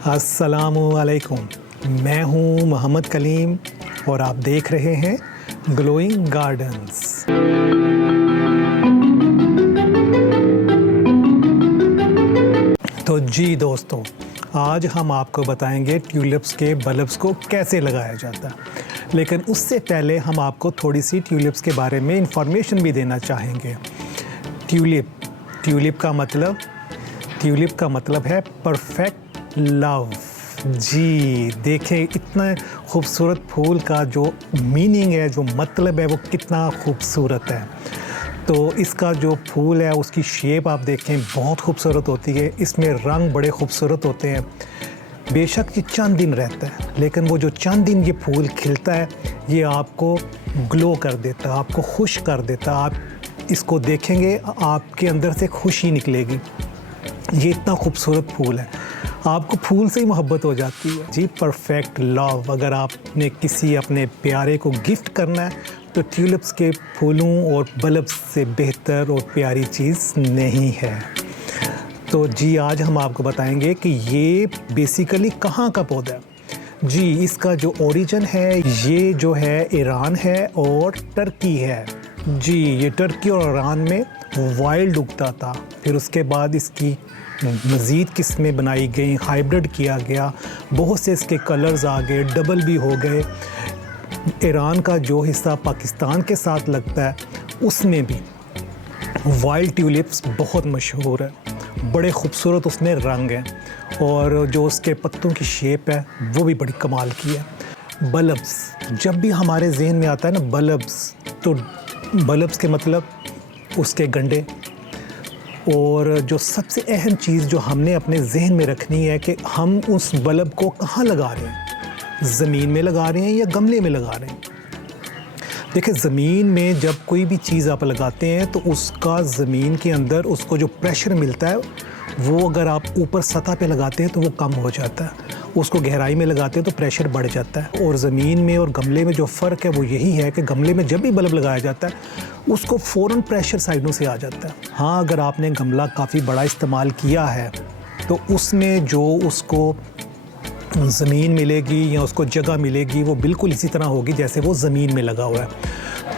अस्सलाम वालेकुम। मैं हूँ मोहम्मद कलीम और आप देख रहे हैं ग्लोइंग गार्डन्स। तो जी दोस्तों, आज हम आपको बताएंगे ट्यूलिप्स के बल्ब्स को कैसे लगाया जाता है। लेकिन उससे पहले हम आपको थोड़ी सी ट्यूलिप्स के बारे में इंफॉर्मेशन भी देना चाहेंगे। ट्यूलिप का मतलब है परफेक्ट लव। जी देखें, इतना खूबसूरत फूल का जो मीनिंग है, जो मतलब है, वो कितना खूबसूरत है। तो इसका जो फूल है उसकी शेप आप देखें बहुत खूबसूरत होती है। इसमें रंग बड़े खूबसूरत होते हैं। बेशक ये चंद दिन रहता है, लेकिन वो जो चंद दिन ये फूल खिलता है ये आपको ग्लो कर देता है, आपको खुश कर देता है। आप इसको देखेंगे आपके अंदर से खुशी निकलेगी। ये इतना खूबसूरत फूल है, आपको फूल से ही मोहब्बत हो जाती है। जी परफेक्ट लव, अगर आपने किसी अपने प्यारे को गिफ्ट करना है तो ट्यूलिप्स के फूलों और बल्ब्स से बेहतर और प्यारी चीज़ नहीं है। तो जी आज हम आपको बताएंगे कि ये बेसिकली कहाँ का पौधा है। जी इसका जो ओरिजिन है ये जो है ईरान है और टर्की है। जी ये टर्की और ईरान में वाइल्ड उगता था, फिर उसके बाद इसकी मज़ीद किस्में बनाई गई, हाइब्रिड किया गया, बहुत से इसके कलर्स आ गए, डबल भी हो गए। ईरान का जो हिस्सा पाकिस्तान के साथ लगता है उसमें भी वाइल्ड ट्यूलिप्स बहुत मशहूर है। बड़े खूबसूरत उसमें रंग हैं और जो उसके पत्तों की शेप है वो भी बड़ी कमाल की है। बल्ब्स, जब भी हमारे जहन में आता है ना बल्ब्स, तो बल्ब्स के मतलब उसके गंडे। और जो सबसे अहम चीज़ जो हमने अपने जहन में रखनी है कि हम उस बल्ब को कहाँ लगा रहे हैं, ज़मीन में लगा रहे हैं या गमले में लगा रहे हैं। देखिए ज़मीन में जब कोई भी चीज़ आप लगाते हैं तो उसका ज़मीन के अंदर उसको जो प्रेशर मिलता है वो अगर आप ऊपर सतह पे लगाते हैं तो वो कम हो जाता है। उसको गहराई में लगाते हैं तो प्रेशर बढ़ जाता है। और ज़मीन में और गमले में जो फ़र्क है वो यही है कि गमले में जब भी बल्ब लगाया जाता है उसको फ़ौरन प्रेशर साइडों से आ जाता है। हाँ, अगर आपने गमला काफ़ी बड़ा इस्तेमाल किया है तो उसमें जो उसको ज़मीन मिलेगी या उसको जगह मिलेगी वो बिल्कुल इसी तरह होगी जैसे वो ज़मीन में लगा हुआ है।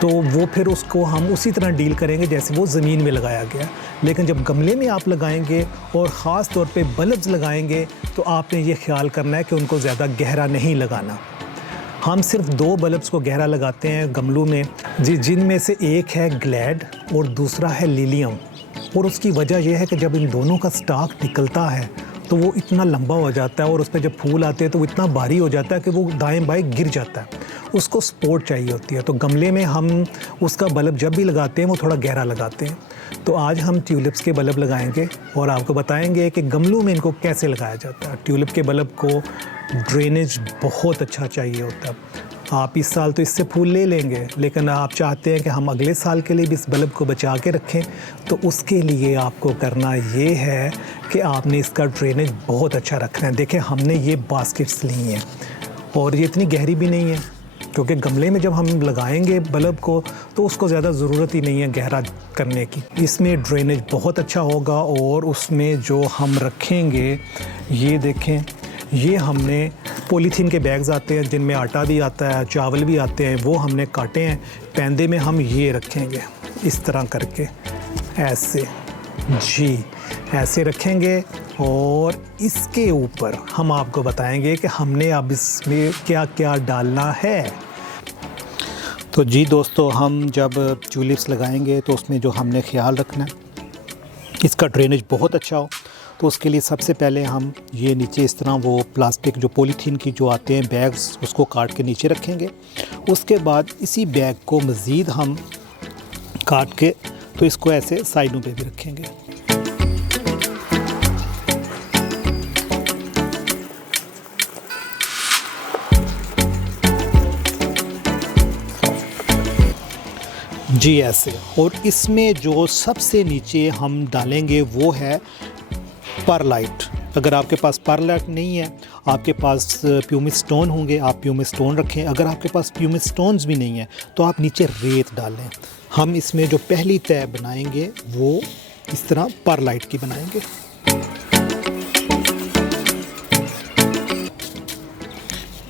तो वो फिर उसको हम उसी तरह डील करेंगे जैसे वो ज़मीन में लगाया गया। लेकिन जब गमले में आप लगाएंगे और ख़ास तौर पे बल्ब्स लगाएंगे तो आपने ये ख्याल करना है कि उनको ज़्यादा गहरा नहीं लगाना। हम सिर्फ 2 बल्ब्स को गहरा लगाते हैं गमलों में, जिनमें से एक है ग्लैड और दूसरा है लिलियम। और उसकी वजह यह है कि जब इन दोनों का स्टाक निकलता है तो वो इतना लंबा हो जाता है और उस पर जब फूल आते हैं तो वो इतना भारी हो जाता है कि वो दाएं बाएं गिर जाता है। उसको सपोर्ट चाहिए होती है। तो गमले में हम उसका बल्ब जब भी लगाते हैं वो थोड़ा गहरा लगाते हैं। तो आज हम ट्यूलिप्स के बल्ब लगाएंगे और आपको बताएंगे कि गमलों में इनको कैसे लगाया जाता है। ट्यूलिप के बल्ब को ड्रेनेज बहुत अच्छा चाहिए होता है। आप इस साल तो इससे फूल ले लेंगे, लेकिन आप चाहते हैं कि हम अगले साल के लिए भी इस बल्ब को बचा के रखें, तो उसके लिए आपको करना ये है कि आपने इसका ड्रेनेज बहुत अच्छा रखना है। देखें हमने ये बास्केट्स ली हैं और ये इतनी गहरी भी नहीं है, क्योंकि गमले में जब हम लगाएंगे बल्ब को तो उसको ज़्यादा ज़रूरत ही नहीं है गहरा करने की। इसमें ड्रेनेज बहुत अच्छा होगा। और उसमें जो हम रखेंगे ये देखें, ये हमने पॉलीथीन के बैग्स आते हैं जिनमें आटा भी आता है, चावल भी आते हैं, वो हमने काटे हैं। पैंदे में हम ये रखेंगे इस तरह करके, ऐसे जी ऐसे रखेंगे। और इसके ऊपर हम आपको बताएंगे कि हमने अब इसमें क्या क्या डालना है। तो जी दोस्तों, हम जब ट्यूलिप्स लगाएंगे तो उसमें जो हमने ख्याल रखना है इसका ड्रेनेज बहुत अच्छा हो। तो उसके लिए सबसे पहले हम ये नीचे इस तरह वो प्लास्टिक जो पॉलीथीन की जो आते हैं बैग्स, उसको काट के नीचे रखेंगे। उसके बाद इसी बैग को मज़ीद हम काट के तो इसको ऐसे साइडों पे भी रखेंगे। जी ऐसे। और इसमें जो सबसे नीचे हम डालेंगे वो है परलाइट। अगर आपके पास परलाइट नहीं है, आपके पास प्यूमिक स्टोन होंगे, आप प्यूमिक स्टोन रखें। अगर आपके पास प्यूमिक स्टोन्स भी नहीं है तो आप नीचे रेत डालें। हम इसमें जो पहली तय बनाएंगे वो इस तरह परलाइट की बनाएंगे।